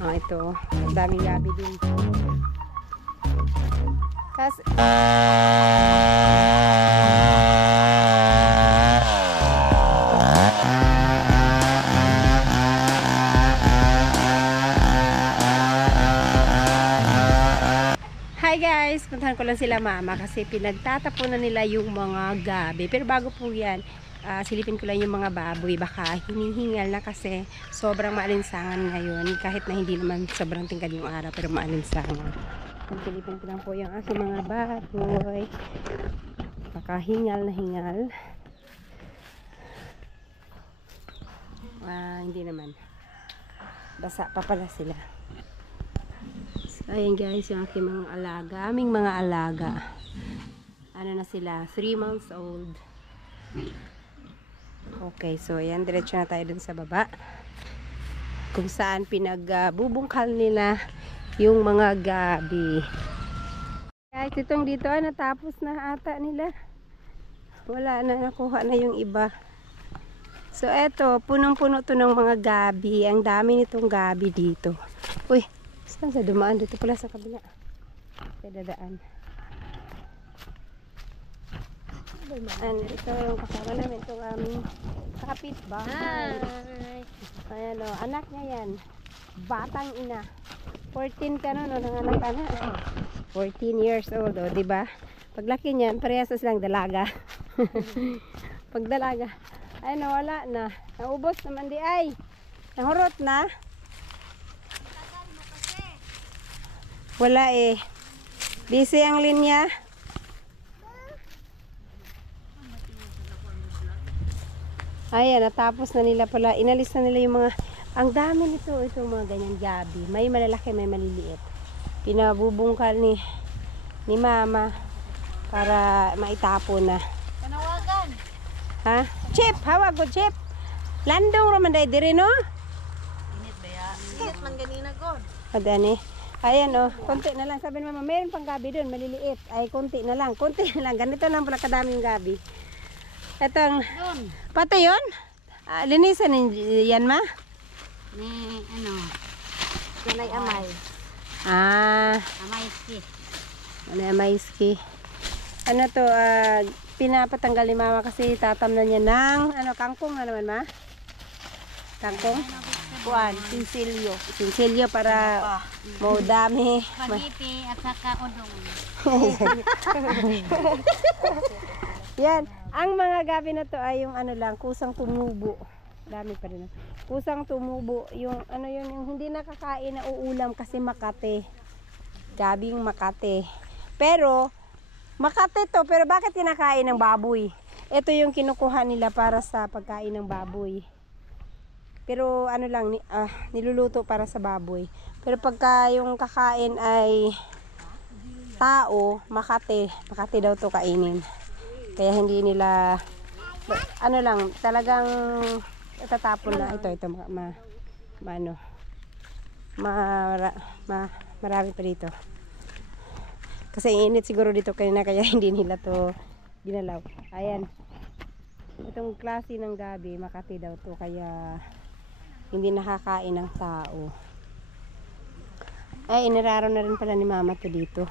Ito. Daming gabi din. Kasi hi guys, puntahan ko lang sila mama kasi pinagtatapunan nila yung mga gabi. Pero bago po yan, silipin ko lang yung mga baboy. Baka hinihingal na kasi sobrang maalinsangan ngayon. Kahit na hindi naman sobrang tingkad yung araw, pero maalinsangan. Silipin ko lang po yung aking mga baboy. Baka hingal na hingal. Hindi naman. Basa pa pala sila. Ayan guys, yung aking mga alaga. Aming mga alaga. Ano na sila? 3 months old. Okay, so ayan. Diretso na tayo dun sa baba. Kung saan pinagbubungkal nila yung mga gabi. Guys, itong dito natapos na ata nila. Wala na, nakuha na yung iba. So eto, punong-puno to ng mga gabi. Ang dami nitong gabi dito. Uy! Saan sa dumaan? Dito pala sa kabila. Sa dadaan. Ito yung kasama namin. Itong aming kapitbahay. Ayan o. Anak niya yan. Batang ina. 14 ka no? Nanganak ka na. 14 years old o. Diba? Paglaki niyan, parehas silang dalaga. Pag dalaga. Ay, nawala na. Naubos naman di ay. Nahurot na. Wala eh. Busy ang linya. Ayan, natapos na nila pala. Inalis na nila yung mga... Ang dami nito. Itong mga ganyan gabi. May malalaki, may maliliit. Pinabubungkal ni mama para maitapo na. Panawagan. Ha? Chip! Hawag ko, Chip! Landong raman day diri, no? Init ba ya? Init man ganina god. Adani. Ayan o, konti na lang. Sabi ni mama, mayroon pang gabi doon, maliliit. Ay, konti na lang. Konti na lang. Ganito lang pala kadaming gabi. Etong, pati yun? Linisan yan, ma? Ni, ano, kanay amay. Amayski. Amayski. Ano to, pinapatanggal ni mama kasi tatamnan niya ng, kangkong na naman, ma? Kangkong? Kuan, sinsilyo. Sinsilyo para mau dami. Spaghetti at saka udong. Yan. Ang mga gabi na to ay yung kusang tumubo. Dami pa rin. Kusang tumubo. Yung yung hindi nakakain na uulam kasi Makate. Gabing Makate. Pero, Makate to. Pero bakit kinakain ng baboy? Ito yung kinukuha nila para sa pagkain ng baboy. Pero niluluto para sa baboy. Pero pagka yung kakain ay tao, Makate daw to kainin. Kaya hindi nila talagang itatapon na ito marami pa dito. Kasi init siguro dito kanina kaya hindi nila to ginalaw. Ayan. Itong klase ng gabi, Makate daw to kaya hindi nakakain ng tao. Ay, iniraro na rin pala ni mama to dito.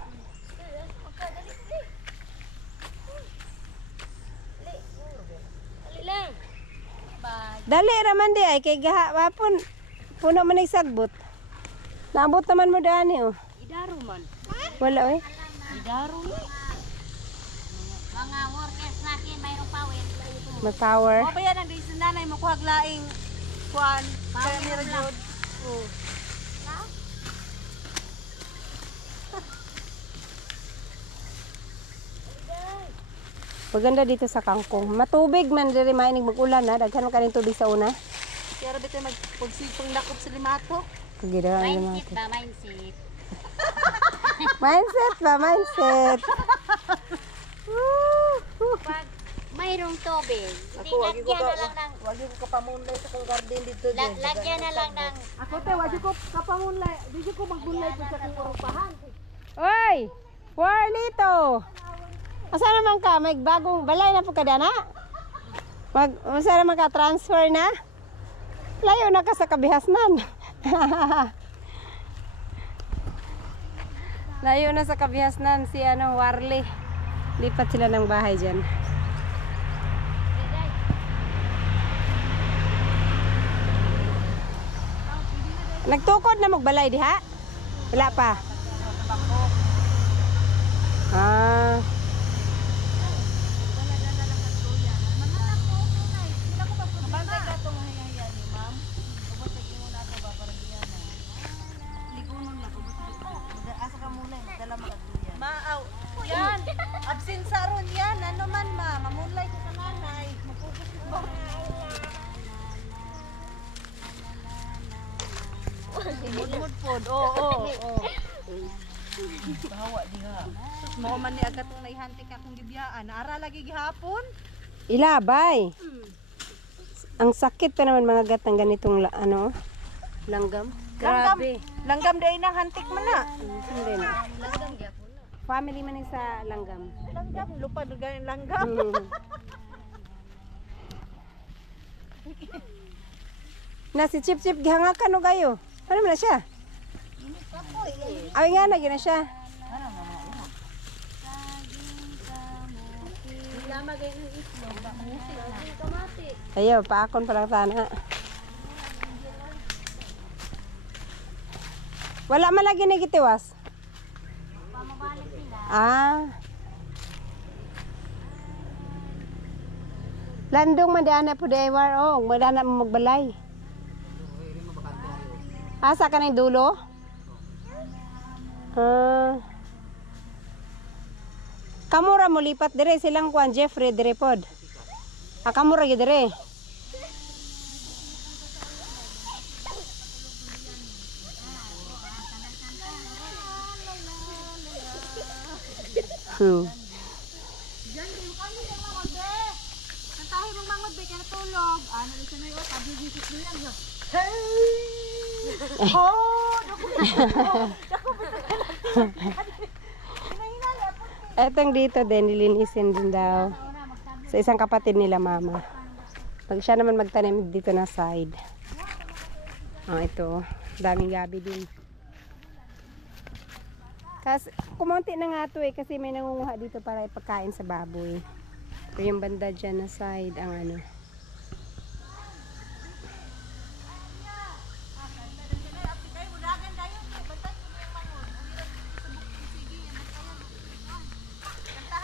Dali raman di ay kay gahapon puno man nagsagbot. Naabot naman mo dani oh. Idaro man. Wala Idaro. Mga workers natin mayroong power. Mag-power. O ba yan ang di nanay mo kuhag laing kuan kaya meron jud. Oh. Maganda dito sa kangkong. Matubig man diri mainig mag-ulan na daghan man kaning tubig sa una. Kaya ra bitaw magpugsipong dakop sa limato. Kagida Mindset ba mindset? Mindset ba mindset. Pag mayroong tubig, hindi lagyan na lang ng wagi ko kapamunlay sa kong garden dito. lagyan na lang ng Ako te wagi ko kapamunlay, di ko magbunlay po sa kong urupahan. Oy! Warlito! Asa naman ka? May bagong balay na po ka dana? Asa naman ka transfer na? Layo na ka sa kabihasnan. Layo na sa Kabihasnan si Warley. Lipat sila ng bahay dyan. Nagtukod na magbalay diha? Wala pa. Ah. Mabantay ka itong hayaya ni ma'am. Ubotay mo na ito ba para diyan na. Ligunon lang. Asa ka muna eh. Dala magagduyan. Maaw. Yan. Absent sa ron yan. Ano man ma. Mamulay ko sa nanay. Mapukus mo. Mudmud pod. Oo. Bawa diha. Mo man ni agad tong naihantik akong gibiyaan. Naara lagi gihapon. Ilabay. Ang sakit pa naman mga gat ng ganitong langgam. Grabe. Langgam day na hantik man na. Hindi na. Family man yung sa langgam. Langgam lupa dugan langgam. Na si Chip Chip gihangakan o gayo. Ano man na siya? Ay nga na gina siya. Ayaw, paakon pa lang sana. Wala man lagi nagitiwas. Ah. Landong madana po dewar oh, madana mo magbalay. Asa ka na yung dulo? Kamura mo lipat dire silang kuan Jeffrey dire pod. Kamura gyud dire. Diyan din kami sa mangod be. Kantahin ng mangod be kaya natulog. Ano isa na yun? Sabi gisit nilang yun. Hey! Oh! Etong dito din nilinisin din daw. Sa isang kapatid nila mama. Pag siya naman magtanim dito na side. Ito. Daming gabi din. Kasi kumunti na nga to kasi may nangunguha dito para ipakain sa baboy. Pero yung banda dyan na side ang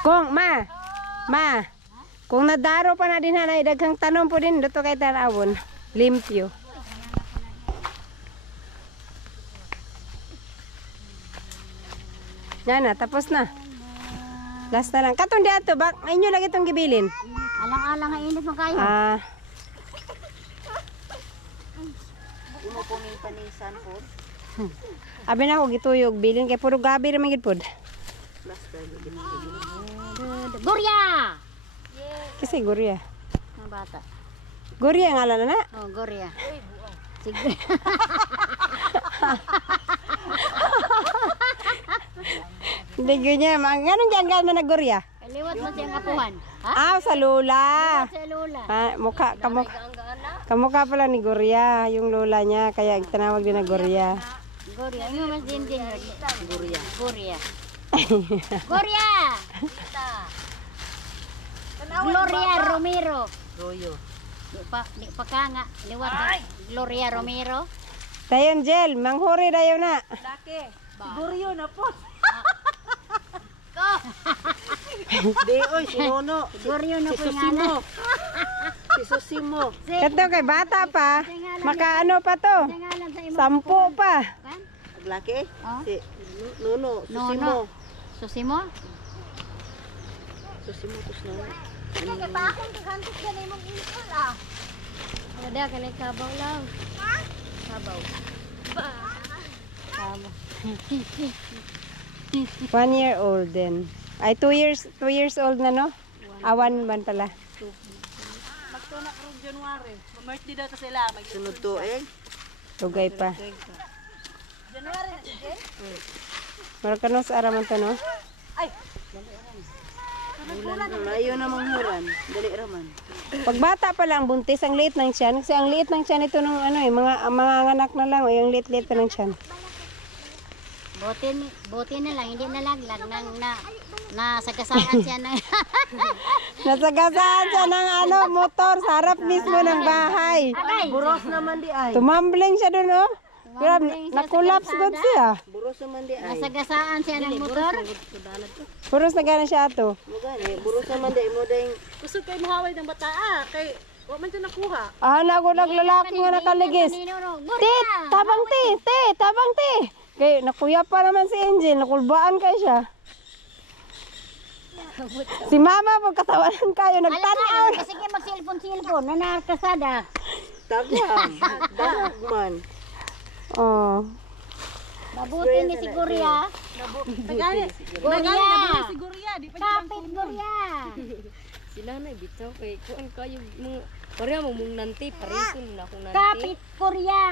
Kung kung nadaro pa na din hanay daghang tanom po din dito kay tarawon. Limpyo. Yan na, tapos na. Last na lang. Katong di ato, inyo lagi itong gibilin. Alang-alang nga init mo kayo. Hindi mo puming panisan po. Abi na ako gituyog bilin kay puro gabi ra magid pod. Gurya! Kasi Gurya. Mga bata. Gurya ngalan na. Oh, Gurya. Sige. Hindi ganyan. Anong dyan na Gurya? Liwat mo siyang apuhan. Ha? Sa lula. Sa lula. Kamukha pala ni Gurya, yung lola niya, kaya tinawag din na Gurya. Gurya. Ano mas din din? Gurya. Gurya. Gurya! Gloria Romero. Royo. Di pa ka nga. Liwat. Gloria Romero. Dayon Jel, manghuri dayon na. Laki. Siguro yun na po. Di, oy, si Nono. Siguro yun na po nga na. Si Susimo. Kato kay bata pa, makaano pa to? 10 pa. Laki? Si Nono. Susimo? Susimo tus Nono. Kaya pa akong paghantik ka na yung iskol Wala, kanay kabaw lang. Ha? Kabaw. Kabaw. 1 year old din. Ay 2 years old na no? 1 man pala. Magtunak rin January. Birthday daw to sila. Sunod to Tugay pa. January na sige? Mara ka no sa araman to no? Ay! Ayaw na manghuran. Dali raman. Pag bata pa lang buntis, ang liit ng tiyan. Kasi ang liit ng tiyan ito nung mga anak na lang. Yung liit-liit pa ng tiyan. Buti na lang, hindi nalaglag na sagasaan siya na. Nasagasaan siya ng motor sa harap mismo ng bahay. Buros naman di ay. Tumambling siya dun, oh. Grabe, nakulaps good siya. Buros naman di ay. Nasagasaan siya ng motor. Puros na gana siya ato. Mugani, buros naman di mo ding. Gusto kay mahaway ng bata kay wa man siya nakuha. Na ako naglalaki nga nakaligis. Tabang ti. Kay nakuya pa naman si Angel, nakulbaan kay siya. Si mama po katawanan kayo, nagtanaw. Kasi kayo mag-cellphone na nakasada. Tagang. Dagman. Oh. Mabuti ni si Gurya. Gurya. Si Gurya, di pa Kapit Gurya. Sila na bitaw kay kuan kayo mo pareha mo mong nanti parison na akong nanti. Kapit Gurya.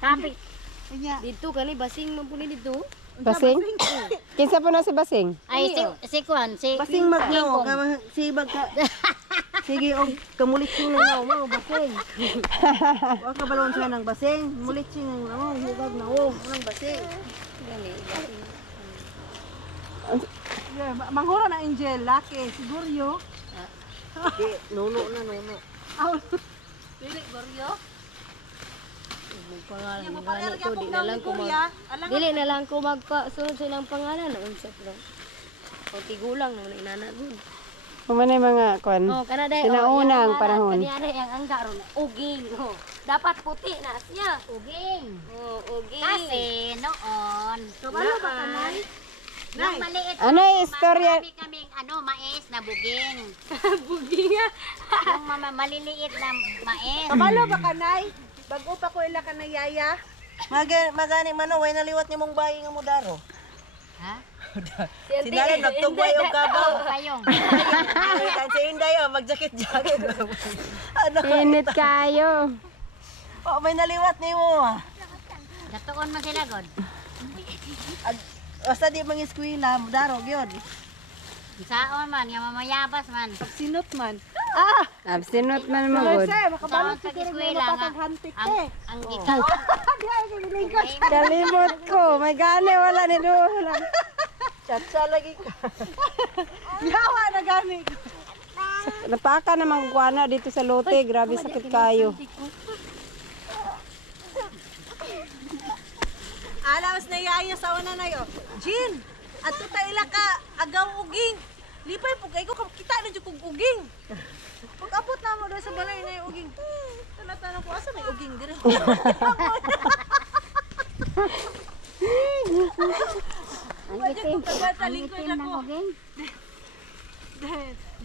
Kapit. Dito kani basing man puni dito. Basing? Kinsa po na si Basing? Ay, si Kwan, si Basing magno, si bagka. Sige, kamulit sing na mo, basing. Wa ka balon sa nang basing, mulit sing na mo, hugag na o, nang basing. Gani basing. Manghura na Angel, laki, siguro. Di, nuno. Dili Goryo. Mong pangalan gani ko di na lang ko dili na lang ko magpa-sunod sa ilang pangalan unsap lang. O tigulang no inana gud. Kumanay mga kwan. Oh, kana day. Sinaunang panahon. Kanyari ang angga ron uging. Oh. Dapat puti na siya. Uging. Oh, uging. Kasi noon, Kabalo ba kanay? yung maliit, Ano yung istorya? marami kaming mais na buging. Buging nga. Yung maliliit na mais. Kabalo ba kanay? Bago pa ko ila ka na yaya. Magani mano, way naliwat ni mong bayi nga mudaro. Ha? Sinala nagtugway og kabaw. Oo, kayong. Kan si Inday magjakit-jakit. Ano? Init kayo. Oh, may naliwat ni mo. Natuon mo sila, God. Basta di mang eskwela, mudaro gyud. Saon man, yung mamayabas man. Sinot man. Abstinot man mo good. Saon sa eskwela nga. Ang ikaw. Kalimot ko. May gani wala ni doon. Chatsa lagi ka. Yawa na gani. Napaka namang kuana dito sa lote. Grabe sakit kayo. Alawas na yaya sa una na yo. Jin, at tuta ila ka agaw uging. Lipay po kay ko kita na jud kog uging. Pag abot na mo doon sa balay na yung uging. Tanong ko asa may uging dire. Ang itim. Ang itim ng uging.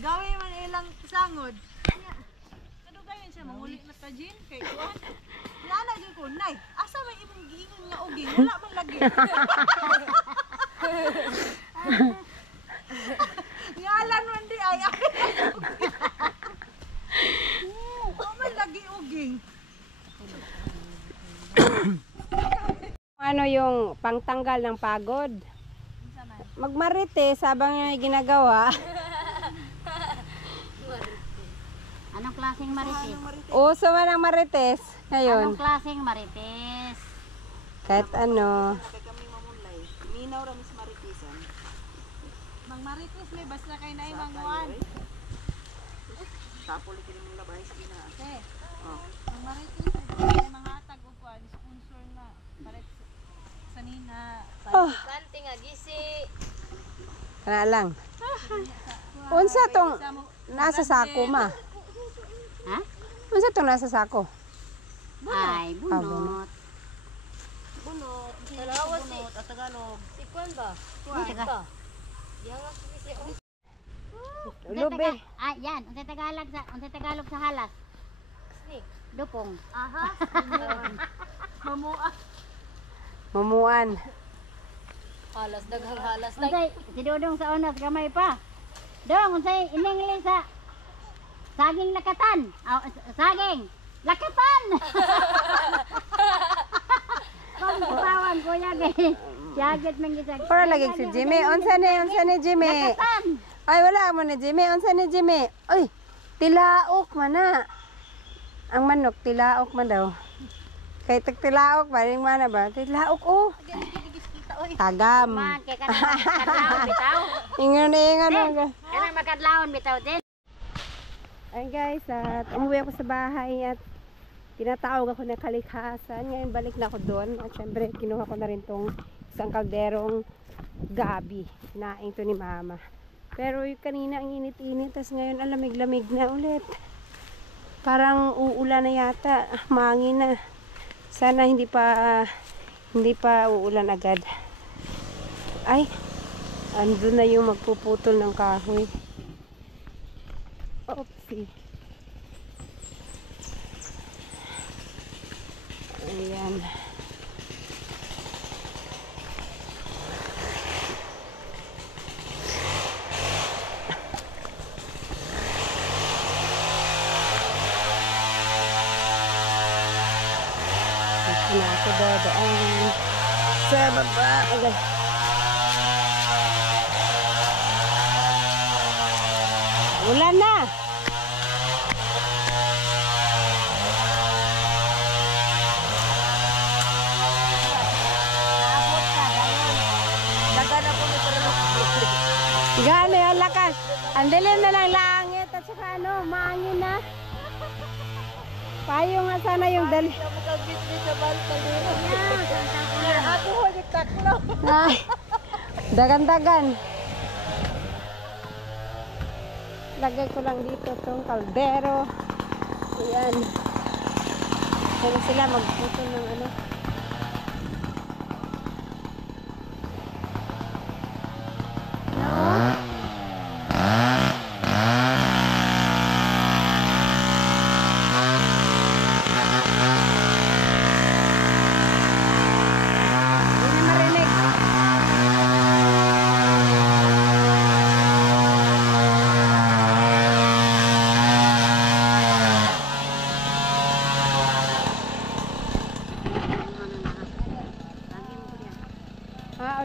Gawin man ilang sangod. Kado gayon siya mangulit na ta Jin kay kuan. Nana jud ko nay, asa may imong giingon nga uging? Wala man lagi. Ngalan man di ay. Wala man lagi uging. Ano yung pangtanggal ng pagod? Magmarites habang yung ginagawa. Anong klaseng marites? Uso man ang marites ngayon. Anong klaseng marites? Kahit ano. Kay kami mamulay. Minaw ra mis maritisan. Mang maritis may basta kay nay manguan. Tapol kini mong labay sa ina. Okay. Oh. Mang maritis may mga tag upuan sponsor na paret sa nina. Kanti nga gisi. Kana lang. Unsa tong nasa sako ma? Ha? Unsa tong nasa sako? Ay, bunot. Bunot. Dalawa si At Tagalog. si Kwan ba? Ang taga- Yang nga si Lube. yan. Unsay Tagalog sa halas? Snake. Dupong. Aha. Mamua. Mamuan. Halas daghang halas na. Unsay si Dodong sa onas gamay pa. Dong, unsay iningli sa saging lakatan. Saging lakatan. Kung tawan kuya kay jaget man gisa. Para lagi si Jimmy. Unsa ni Jimmy? Lakatan. Ay wala mo ni Jimmy. Unsa ni Jimmy? Uy, tilaok man na. Ang manok tilaok man daw. Kay tagtilaok ba? Yung mana ba? Tilaok oh. Tagam. Man, kay kanang makadlawon bitaw. Ingon. Kanang makadlawon bitaw din. Ay guys, at umuwi ako sa bahay at tinatawag ako ng kalikasan. Ngayon balik na ako doon. At syempre, kinuha ko na rin tong isang kalderong gabi. Naing to ni mama. Pero yung kanina ang init-init. Tapos ngayon ang lamig-lamig na ulit. Parang uulan na yata. Mangin na. Sana hindi pa uulan agad. Ay, andun na yung magpuputol ng kahoy. Oopsie. Ayan. Ito na ako dadaan sa baba. Agad. Ulan na! Gano'n yung lakas. Ang dilim na ng langit at saka maangin na. Payo nga sana yung dali. Ako ho, nagtaklo. Ay, dagan-dagan. Lagay ko lang dito tong kaldero. Ayan. Kaya sila magputol ng ano.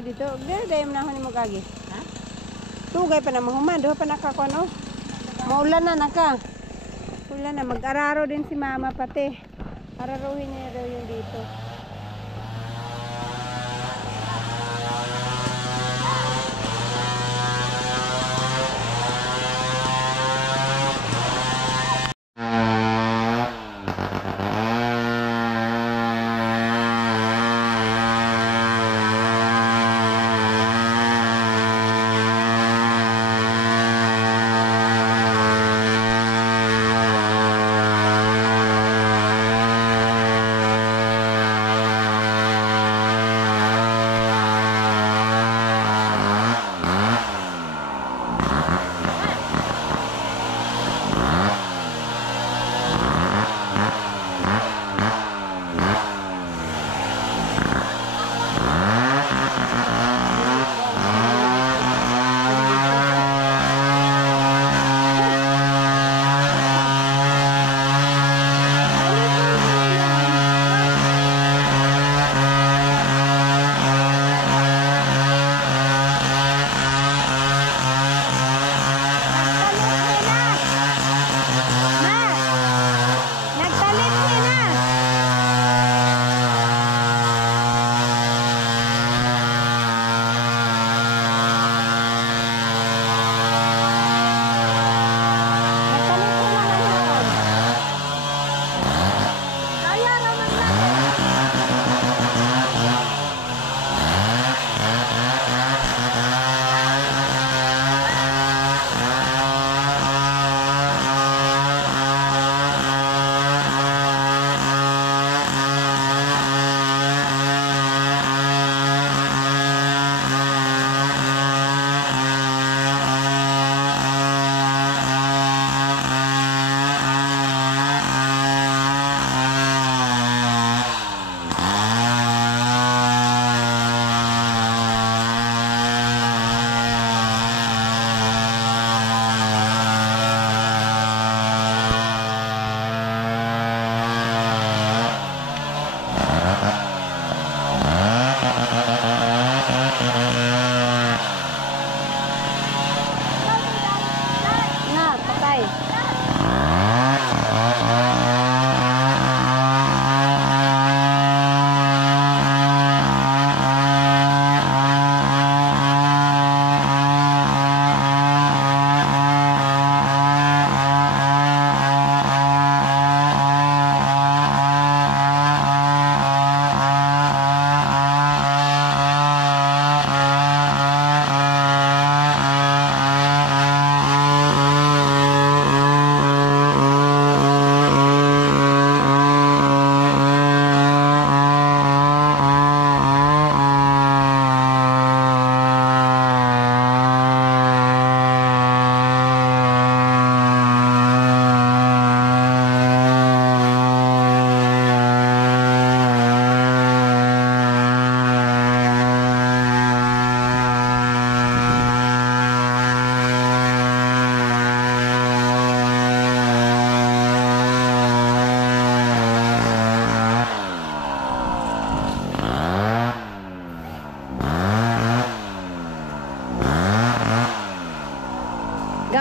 O dito, dahil mo na ako ni Magagi. Ha? Tugay pa na mahuman, doon pa nakakuan o. Maulan na naka. Ulan na, mag-araro din si mama pati. Araruhin niya daw yung dito.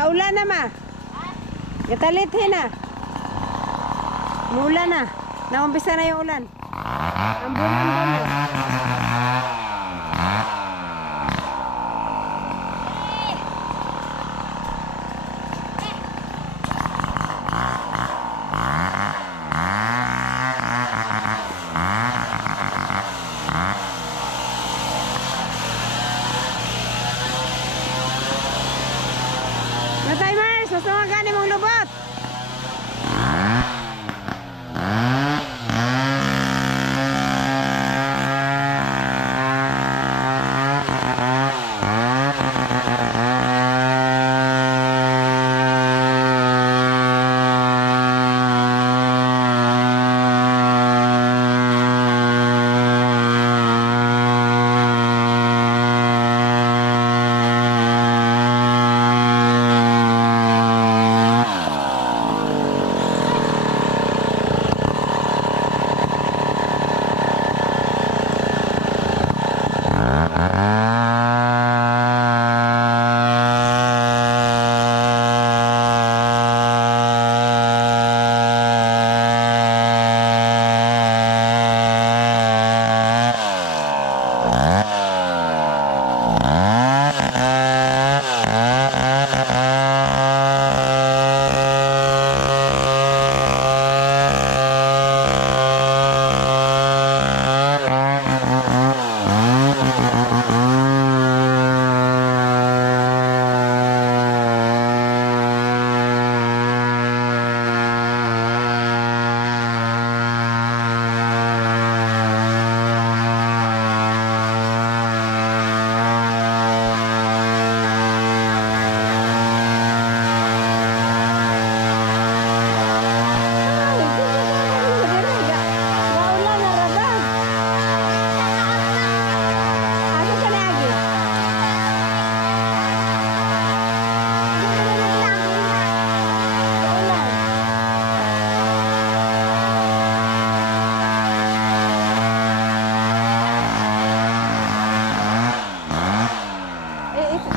Gaulan na ma. Gatalithin na. Mula na. Naumpisa na yung ulan. Ambon-ambon na. Matay Mars, mas mga gani mong lubot.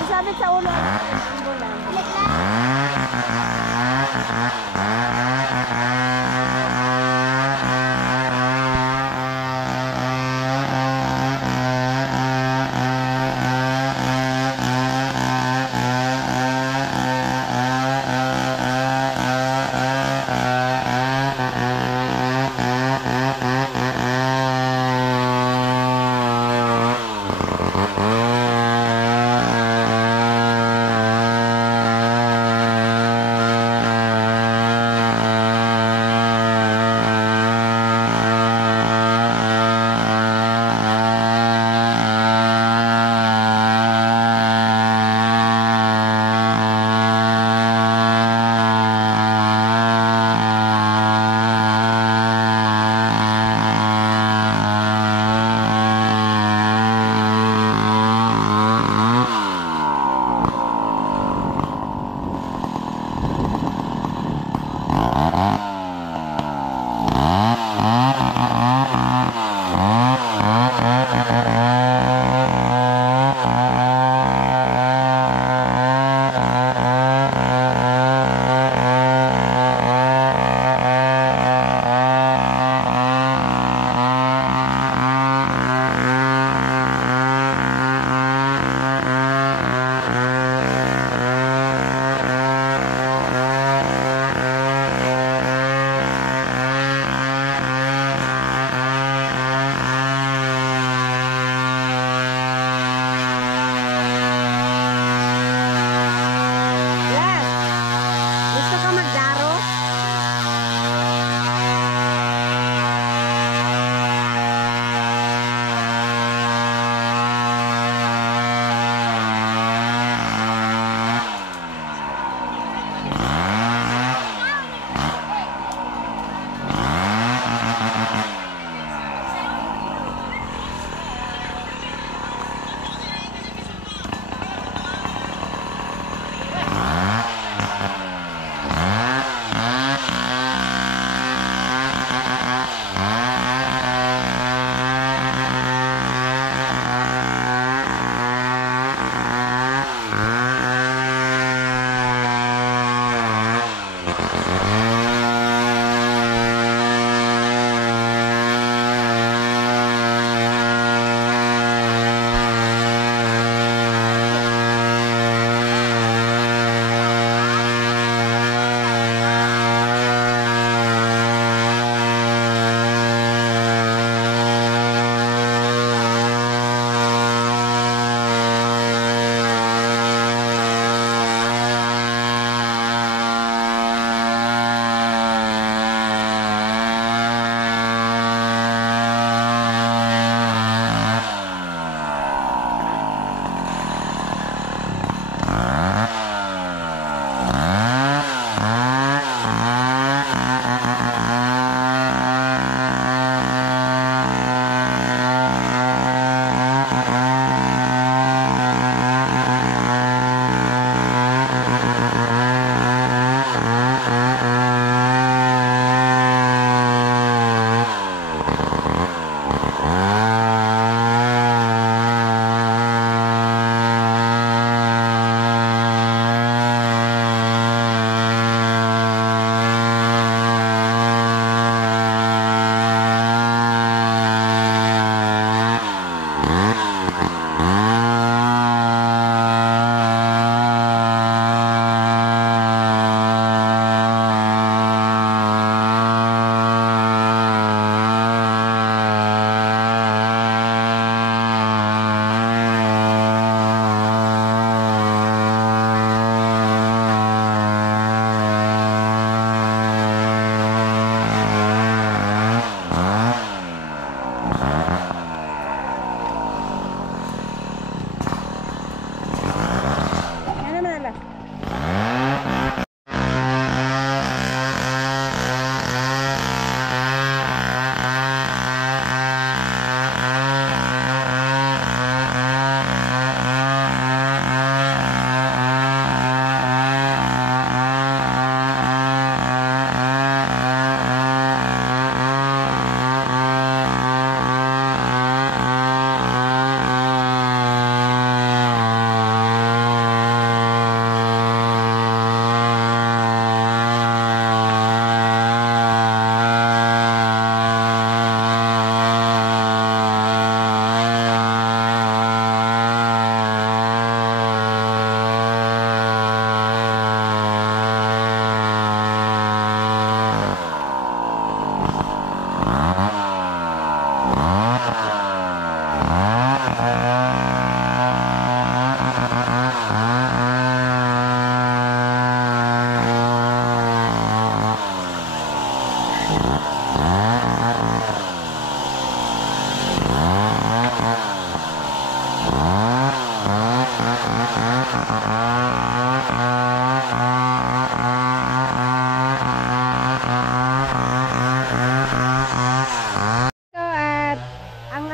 Isabit sa ulo ang bulan.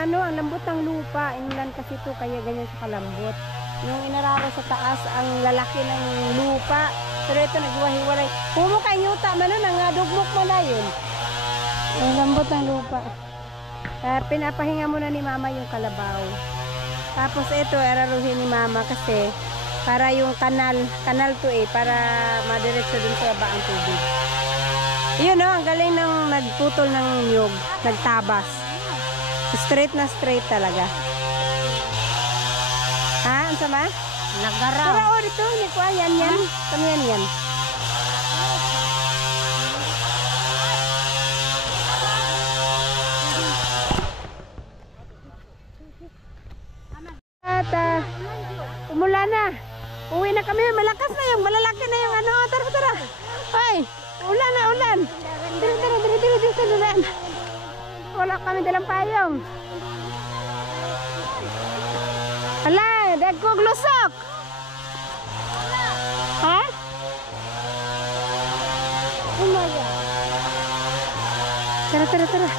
ano, ang lambot ng lupa. Inulan kasi ito, kaya ganyan siya kalambot. Yung inararo sa taas, ang lalaki ng lupa. Pero ito nagwahiwalay. Pumo kay yuta man nun, ang dugmok mo na yun. Ang lambot ng lupa. Pinapahinga muna ni mama yung kalabaw. Tapos ito, araruhin ni mama kasi para yung kanal to para madiretso dun sa baang tubig. Yun ang galing ng nagputol ng niyog, nagtabas. Straight na straight talaga. Ha? Ang sama? Nagaraw. Pero dito, hindi ko yan. Kami yan. At umula na. Uwi na kami. Malakas na yung malalaki na yung ano. Tara. Ay, ulan na, ulan. Tara. Wala kami dalang payong. Hala, dagkog lusok. Ha? Oh my God. Tara.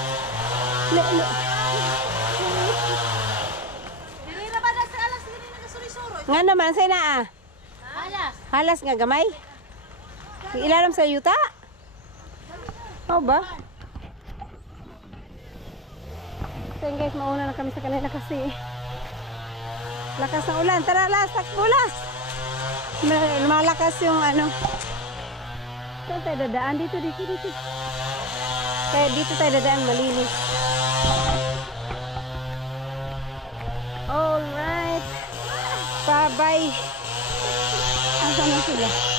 Le. Dili na ba na sa alas dili na kasuri-suro. Nga naman, say na Halas nga gamay. Ilalim sa yuta. Oh ba? So guys, mauna na kami sa kanila kasi lakas ng ulan. Tara, takbulas. Malakas yung ano. Saan tayo dadaan? Dito. Kaya dito tayo dadaan, malinis. Alright. Bye-bye. Asan na sila?